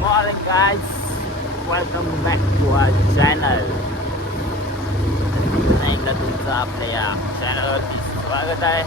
morning guys, welcome back to our channel. एकदा तुमचं आपल्या या चॅनलवरती स्वागत आहे.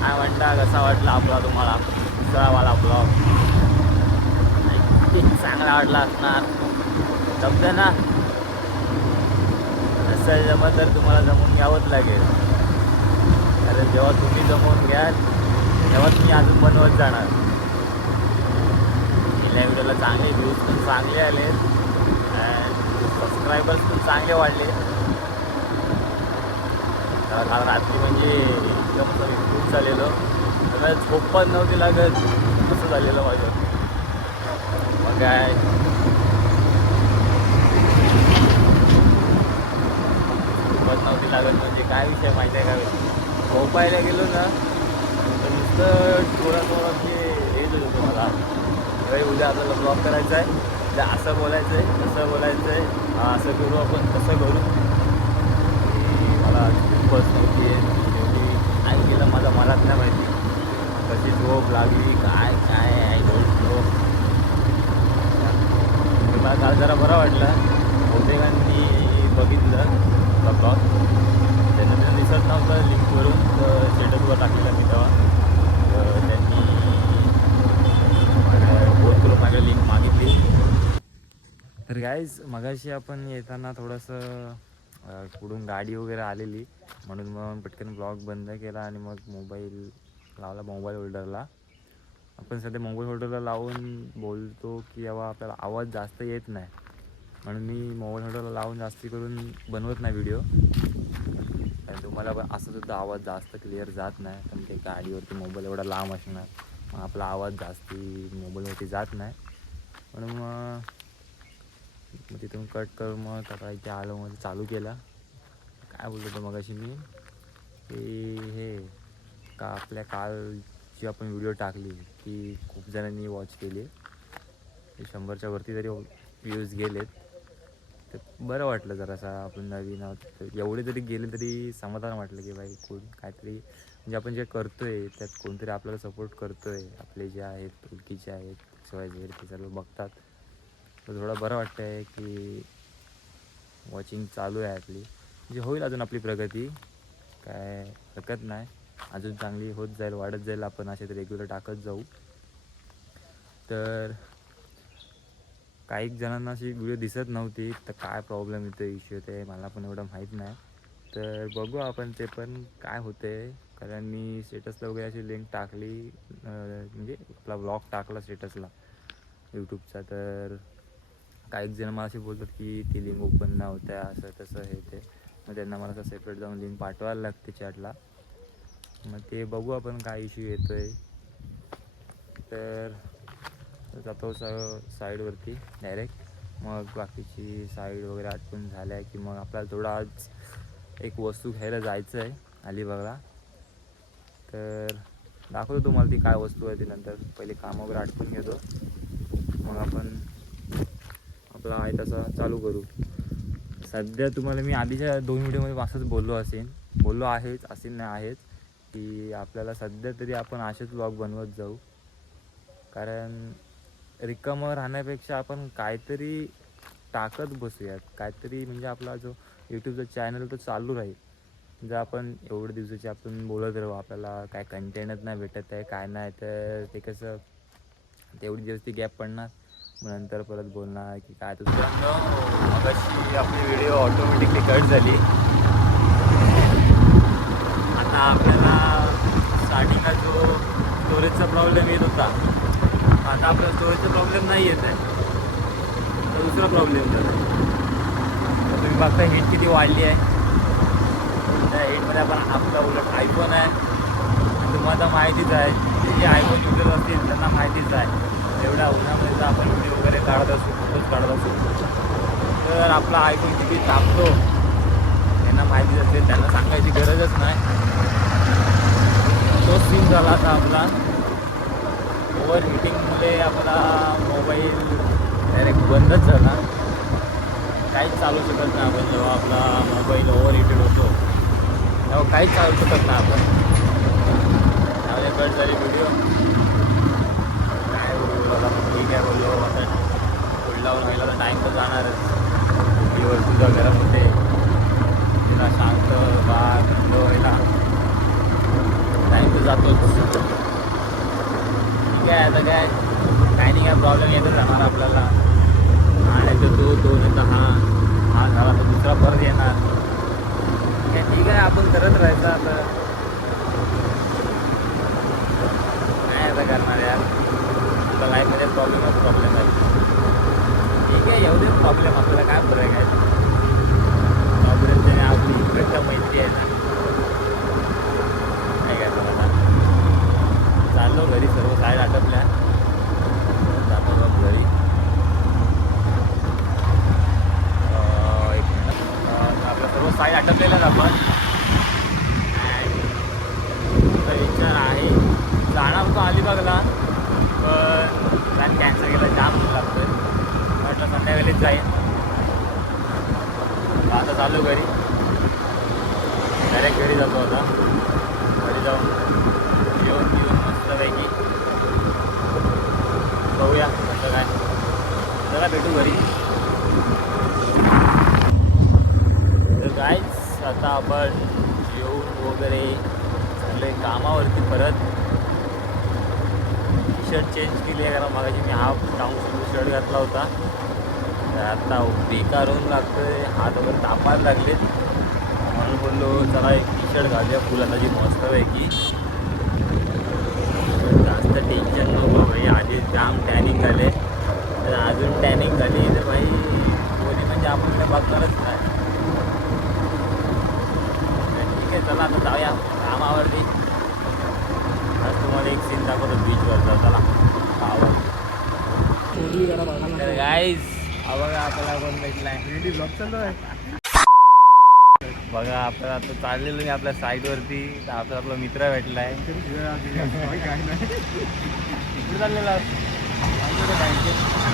काय म्हणता, कसा वाटला आपला तुम्हाला दुसरावाला ब्लॉग? नक्कीच चांगला वाटला असणार. जमतं ना? असं जमत तर तुम्हाला जमून घ्यावंच लागेल, कारण जेव्हा तुम्ही जमवून घ्याल तेव्हा तुम्ही अजून बनवत जाणार. या व्हिडिओला चांगले व्ह्यूज पण चांगले आले, सबस्क्रायबर्स पण चांगले वाढले. काल रात्री म्हणजे एकदम खूप झालेलं, त्यामुळे झोप पण नव्हती लागत, असं झालेलं माझं. मग काय झोपत नव्हती लागत म्हणजे काय विषय माहिती आहे का? झोपायला गेलो ना तर नुसतं थोडं म्हणजे हेच होतं मला, उद्या आपल्याला ब्लॉग करायचा आहे, उद्या असं बोलायचं आहे, तसं बोलायचं आहे, असं करू आपण, तसं करू. मला खूपच नव्हती शेवटी काय केलं माझा मलाच नाही माहिती, कशी झोप लागली काय काय आहे झोप. मला काल जरा बरं वाटलं, बहुतेकांनी बघितलं ब्लॉग, त्यांना दिसत नव्हतं लिंकवरून स्टेटसवर टाकलेलं मी तेव्हा. त्यांनी माझ्या लिंक मागितली. तर गाईज मगाशी आपण येताना थोडंसं पुढून गाडी वगैरे आलेली, म्हणून मग पटकन ब्लॉग बंद केला आणि मग मोबाईल लावला मोबाईल होल्डरला. आपण सध्या मोबाईल होल्डरला लावून बोलतो की जेव्हा आपल्याला आवाज जास्त येत नाही, म्हणून मी मोबाईल होल्डरला लावून जास्ती करून बनवत नाही व्हिडिओ. कारण तुम्हाला पण असं सुद्धा आवाज जास्त क्लिअर जात नाही, पण ते गाडीवरती मोबाईल एवढा लांब असणार, मग आपला आवाज जास्ती मोबाईलवरती जात नाही. म्हणून मग तिथून कट करून मग आता इथे आलो, मध्ये चालू केला. काय बोलतो होतो मगाशी मी, की हे का आपल्या काल जी आपण व्हिडिओ टाकली ती खूप जणांनी वॉच केली, 100च्या वरती तरी व्ह्यूज गेलेत. तर बरं वाटलं जरासा, आपण नवीन आहोत एवढे जरी गेले तरी समाधान वाटलं की बाई कोण काहीतरी म्हणजे आपण जे करतो आहे त्यात कोणतरी आपल्याला सपोर्ट करतो आहे. आपले जे आहेत ओळखीचे आहेत XYZ ते सर्व बघतात, तर थोडं बरं वाटतं आहे की वॉचिंग चालू आहे आपली. म्हणजे होईल अजून आपली प्रगती, काय हरकत नाही, अजून चांगली होत जाईल, वाढत जाईल. आपण असे तर रेग्युलर टाकत जाऊ. तर काही जणांना अशी व्हिडिओ दिसत नव्हती, तर काय प्रॉब्लेम येतो, इश्यू येते मला पण एवढं माहीत नाही. तर बघू आपण ते पण काय होते, कारण मी स्टेटसला वगैरे अशी लिंक टाकली, म्हणजे आपला ब्लॉग टाकला स्टेटसला यूट्यूबचा. तर काही जण मला असे बोलतात की ती लिंक ओपन नाही होत्या, असं तसं हे ते. मग त्यांना मला असं सेपरेट जाऊन लिंक पाठवायला लागते चॅटला. मग ते बघू आपण काय इश्यू येतो आहे. तर जातो साईडवरती डायरेक्ट, मग बाकीची साईड वगैरे आटपून झाल्या की मग आपल्याला थोडं आज एक वस्तू घ्यायला जायचं आहे अलिबागला. तर दाखवतो तुम्हाला ती काय वस्तू आहे ती नंतर. पहिले काम वगैरे आटपून घेतो, मग आपण आपला आहे तसा चालू करू. सध्या तुम्हाला मी आधीच्या 2 व्हिडिओमध्ये असंच बोललो आहेच असे नाही आहेच की आपल्याला सध्या तरी आपण असेच ब्लॉग बनवत जाऊ, कारण रिकामं राहण्यापेक्षा आपण काहीतरी टाकत बसूयात, काहीतरी म्हणजे आपला जो यूट्यूबचा चॅनल तो चालू राहील. जर आपण एवढ्या दिवसाची आपण बोलत राहू, आपल्याला काय कंटेंटच नाही भेटत आहे काय नाही, तर ते कसं तेवढी दिवस ती गॅप पडणार, मग नंतर परत बोलणार की काय तुझं. मगाशी आपली व्हिडिओ ऑटोमॅटिकली कट झाली. आता आपल्याला स्टार्टिंगला जो स्टोरेजचा प्रॉब्लेम येत होता, आता आपला स्टोरेजचा प्रॉब्लेम नाही येत आहे, तर दुसरा प्रॉब्लेम झाला. तुम्ही बघता हीट किती वाढली आहे. त्या हीटमध्ये आपण आपला उलट आयफोन आहे, आणि तुम्हाला माहितीच आहे, जे आयफोन युजर असतील त्यांना माहितीच आहे, एवढ्या उन्हामध्ये जर आपण व्हिडिओ वगैरे काढत असू, फोटोज काढत असू, तर आपला आयफोन किती तापतो त्यांना माहितीच असेल, त्यांना सांगायची गरजच नाही. तो सीन झाला आता आपला. ओव्हर हिटिंगमुळे आपला मोबाईल डायरेक्ट बंदच झाला, काहीच चालू शकत नाही आपण. जेव्हा आपला मोबाईल ओव्हर हिटेड होतो तेव्हा काहीच चालू शकत नाही आपण. त्यामुळे कट झाली व्हिडिओ. काय बोलू आता, मी काय बोललो आता, आणि काय प्रॉब्लेम येतच राहणार आपल्याला. आणि तो नाही तर हा झाला तर दुसरा परत येणार. ठीक आहे आपण करत राहायचं आता. काय आता करणार यार, आपल्या लाईफमध्ये प्रॉब्लेम आहे. ठीक आहे येऊ दे प्रॉब्लेम, आपल्याला काय फरक आहे. प्रॉब्लेमने आपली इकडच्या मैत्री आहे ना. काय करणार आता. चाललो घरी, सर्व साईड आटपल्या, जातो मग घरी. एक मिनिट, आपल्या सर्व साईड आटपलेल्याच आपण. विचार आहे जाणार तो अलिबागला, पण प्लॅन कॅन्सल केला. जाम लागतोय, म्हटलं संध्याकाळीच जाईल. आता चालू घरी, डायरेक्ट घरी जातो. आता घरी जाऊन येऊन मस्तपैकी बघूया कसं काय. चला भेटू घरी. तर काहीच आता आपण जेवून वगैरे चालले कामावरती परत. टी शर्ट चेंज केली आहे, कारण मागाशी मी हाफ डाऊन शर्ट घातला होता. तर आता बेकार होऊन लागतोय, हात वगैरे तापायला लागलेत. म्हणून बोललो चला एक टी शर्ट घालूया फुल आताची मस्तपैकी. जास्त टेन्शन नको भाई, आधी जाम टॅनिंग झाले. तर अजून टॅनिंग झाली तर भाई कोणी म्हणजे आपण बघणारच नाही. ठीक आहे चला आता जाऊया कामावरती. आज तुम्हाला एक सीन दाखवतो बीचवरचा. चला पावर. तर गाईज बघा आपल्याला कोण भेटलाय. ब्लॉग चालू आहे बघा. आपण आता चाललेलो नाही आपल्या साईडवरती, तर आपला मित्र भेटलाय. कुठे चाललेला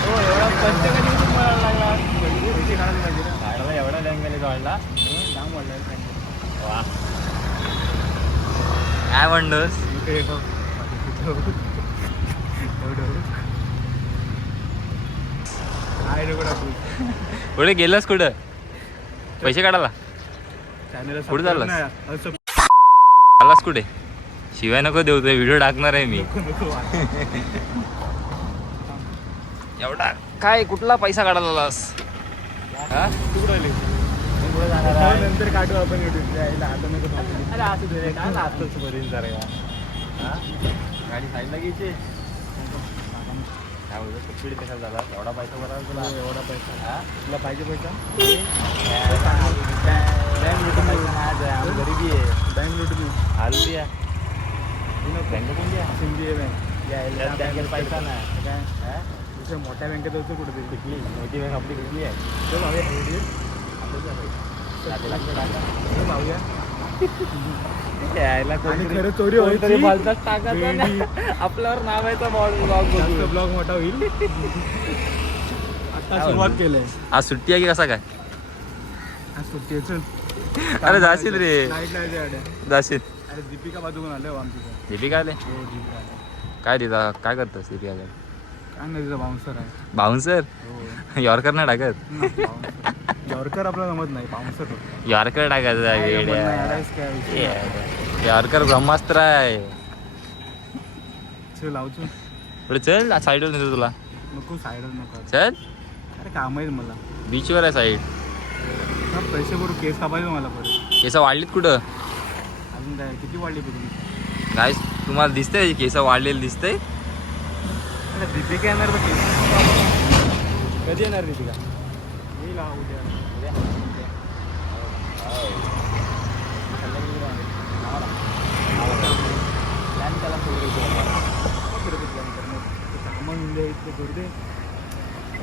हो एवढा पंच कधी बोलायला लागला. पैसे काढायला पाहिजे काढायला एवढा लँगेले काढला. जाम वाढला. वा काय म्हणतोस. पुढे गेलास कुठं पैसे काढायला. कुठे चाललास आलास कुठे. शिवाय नको देऊ, ते व्हिडिओ टाकणार आहे मी. एवढा काय कुठला पैसा काढायला आलास. नंतर काढू आपण युट्यूब. अरे असं दे काय आताच बरीन जरा. गाडी साईडला घ्यायची. काय बोलतो सबसिडी कसा झाला. एवढा पैसा बरा तुला. एवढा पैसा तुला पाहिजे. पैसा गरीबी आहे. बँक लुटली हल्ली बँक कोणती सिंधी बँक. बँकेत पैसा नाही काय. दुसऱ्या मोठ्या बँकेत होतं कुठे कुठली मोठी बँक आपली कुठली आहे. भाऊया यायला खरं चोरी तरी बोलतात टाकायचं. आपल्यावर नावायचा ब्लॉग मोठा होईल. आता सुरुवात केलंय. आज सुट्टी आहे की कसा काय. आज सुट्टी आहे. चल अरे जाशील रे. जाशील. अरे दीपिका बाजून आले आमची. दीपिका आले. काय देता काय करतस दीपिका. काय नाही तिचा बाउन्सर आहे. बाउन्सर यॉर्कर नाही टाकत. यॉर्कर आपल्याला जमत नाही. बाउन्सर यॉर्कर टाकायचं. यॉर्कर ब्रह्मास्त्र आहे. चल लावतो पुढे. चल साईडवर नेतो तुला. नको साईडवर नको. चल अरे काम आहे मला. बीचवर आहे साईड. पैसे भरू केस कापायचं मला. परत केस वाढलीत कुठं. अजून काय किती वाढली तुम्ही. काय तुम्हाला दिसतंय केस वाढलेलं दिसतंय. दीपिका येणार बघ. कधी येणार दीपिका. येईल उद्या.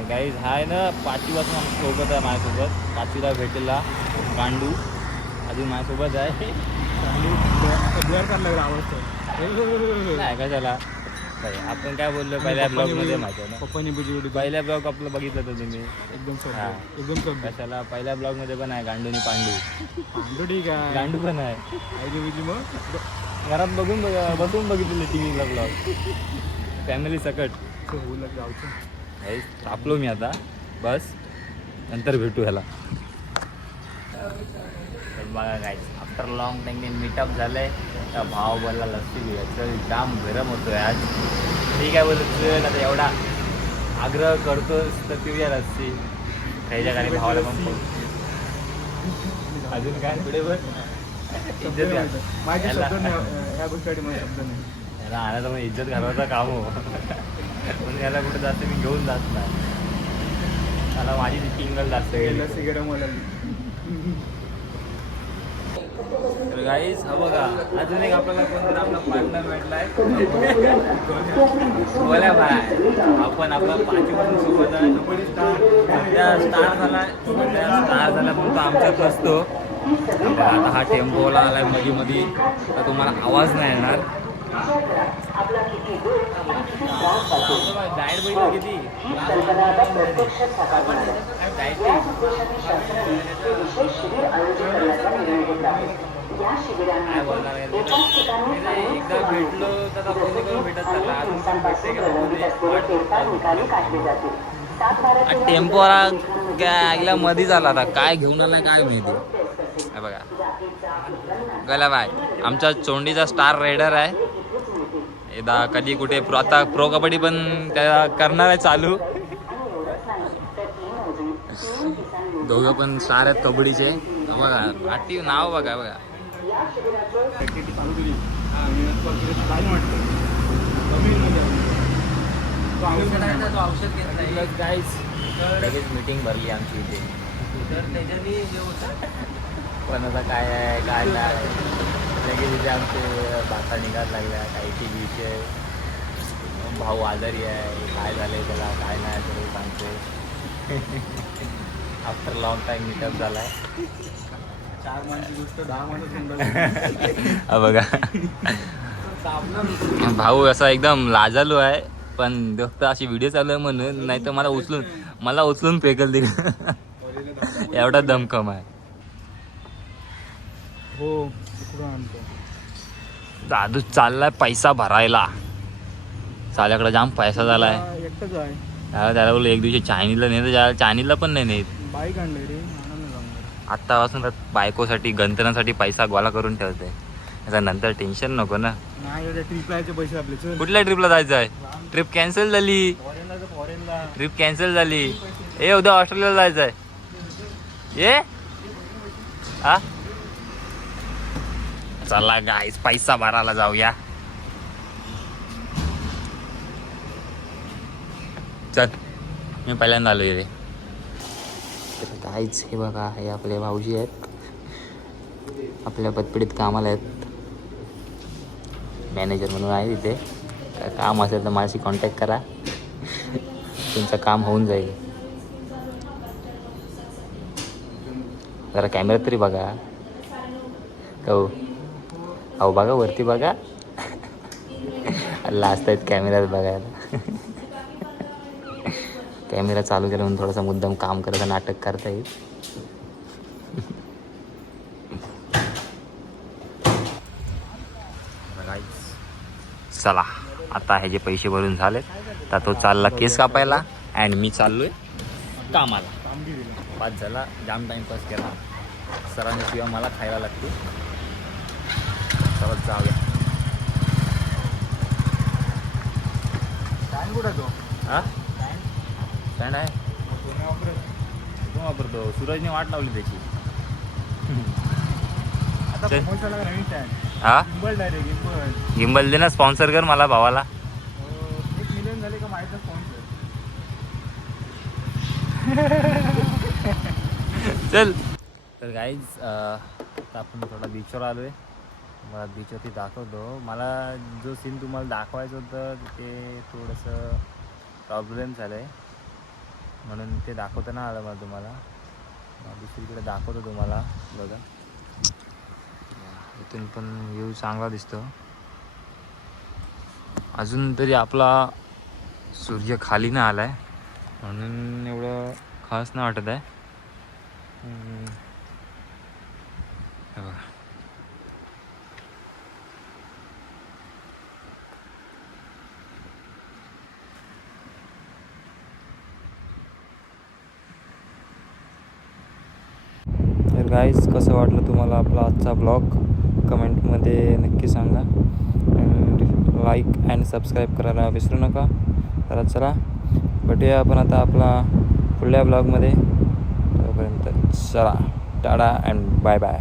गाईज हाय ना 5वी पासून सोबत आहे माझ्यासोबत. 5वीला भेटलेला गांडू अजून माझ्यासोबत आहे. नाही कशाला. आपण काय बोललो पहिल्या ब्लॉग मध्ये माहिती आहे ना. पप्पानी पहिल्या ब्लॉग आपलं बघितलं तर तुम्ही. एकदम कशाला पहिल्या ब्लॉग मध्ये पण आहे गांडूनी पांडू. ठीक आहे गांडू पण आहे. मग घरात बसून बघितलेलं टीव्हीला ब्लॉग. फॅमिली सकट तापलो मी आता. बस नंतर भेटू ह्याला. बघा काय आफ्टर लॉंग टाइम मीटअप झालंय. त्या भाव बोलला लस्सी घ्यायचं. जाम गरम होतोय आज. ठीक आहे बोलत आता एवढा आग्रह करतोस तर पिऊया लस्सी. ह्याच्या गाडी भावाला पण फोन. अजून काय पुढे बघ इज्जत घाल. माझ्या शब्द नाही ह्या गोष्टीसाठी माझा शब्द नाही. याला आणायला पण इज्जत घालवायचं काम हो. पण याला कुठे जास्त मी घेऊन जात नाही. मला माझी टिंगल जास्त गेली. लस्सी गरम व्हायला तर गाईज हा बघा अजून एक आपल्याला कोणतरी आपला पार्टनर भेटलाय. बोला भाई आपण आपला 5 वर्ष सोबत आहे. सध्या स्टार झाला म्हणून तो आमच्यात नसतो. तर आता हा टेम्पोला आलाय मध्ये तर तुम्हाला आवाज नाही येणार. डायट बघितलं किती एकदा भेटलो तर आपण भेटत चालला. अजून पण भेटते. टेम्पोला काय मध्ये झाला आता काय घेऊन आला काय माहिती. बघा गला बाय आमचा चोंडीचा स्टार रायडर आहे. एकदा कधी कुठे आता प्रो कबड्डी पण त्या करणार आहे चालू. दोघं पण स्टार आहेत कबड्डीचे. बघा ऍक्टिव्ह नाव बघा बघा. औषध घेतलं गाईज. लगेच मीटिंग भरली आमची इथे. तर त्याच्यानी जे होतं पण आता काय आहे काय नाही लगेच इथे आमचे भाता निघायला लागल्या. काही टी विषय भाऊ आजारी आहे काय झालंय त्याला काय नाही सगळं सांगते. आफ्टर लॉंग टाईम मीटअप झाला आहे. 4 माणसाची गोष्ट 10 माणसं बघा भाऊ असा एकदम लाजालू आहे. पण फक्त अशी व्हिडिओ चालू आहे म्हणून नाही तर मला उचलून फेकल दे. एवढा दमकम आहे. हो दादू चाललाय पैसा भरायला. साल्याकडे जाम पैसा झालाय. एकटंच आहे त्याला बोललो एक दिवशी चायनीला नाही तर चायनीला पण नाही नेत. बाईक आणली रे आत्तापासून बायकोसाठी गंतनासाठी पैसा गोळा करून ठेवते. याचा नंतर टेन्शन नको ना. नाही ट्रिपला यायचे पैसे आपले. चल कुठल्या ट्रिपला जायचं आहे. ट्रिप कॅन्सल झाली. फॉरेनला ट्रिप कॅन्सल झाली. ए उद्या ऑस्ट्रेलियाला जायचं आहे. ये हा चला गाईस पैसा भरायला जाऊया. चल मी पहिल्यांदा आलोय रे. गाईच हे बघा हे आपले भाऊजी आहेत. आपल्या पतपिढीत कामाला आहेत. मॅनेजर म्हणून आहे तिथे. काय काम असेल तर माझ्याशी कॉन्टॅक्ट करा. तुमचं काम होऊन जाईल. जरा कॅमेऱ्यात तरी बघा. हो बघा वरती बघा. लास्ट आहेत कॅमेऱ्यात बघायला. कॅमेरा चालू केला म्हणून थोडासा मुद्दाम काम करायचं नाटक करता येईल. चला आता ह्याचे पैसे भरून झाले तर तो चालला केस कापायला अँड मी चाललोय कामाला. पाच झाला जाम टाइमपास केला. सरांनी शिवाय मला खायला लागते. चला जाऊया. स्टँड कुठं तो हा स्टँड आहे कुठून वापरतो. सूरजने वाट लावली त्याची. आता पोहोचला नवीन स्टँड. हा गिंबल डायरेक्ट गिंबल. गिंबल दे ना स्पॉन्सर कर मला भावाला. 1 मिलियन झाले का माहिती स्पॉन्सर. चल तर गाईज आता आपण थोडा बीचवर आलो आहे. मला बीचवरती दाखवतो. मला जो सीन तुम्हाला दाखवायचं होतं ते थोडंसं प्रॉब्लेम झालं आहे म्हणून ते दाखवता नाही आलं मला तुम्हाला. दुसरीकडे दाखवतो तुम्हाला. बघा इथून पण व्ह्यू चांगला दिसतो. अजून तरी आपला सूर्य खाली नाही आला आहे म्हणून एवढं खास नाही वाटत आहे. बघा तर गाईज कसं वाटलं तुम्हाला आपला आजचा ब्लॉग कमेंटमध्ये नक्की सांगा. अँड लाईक अँड सबस्क्राईब करायला विसरू नका. तर चला भेटूया आपण आता आपला पुढल्या ब्लॉगमध्ये. तोपर्यंत चला टाटा अँड बाय बाय.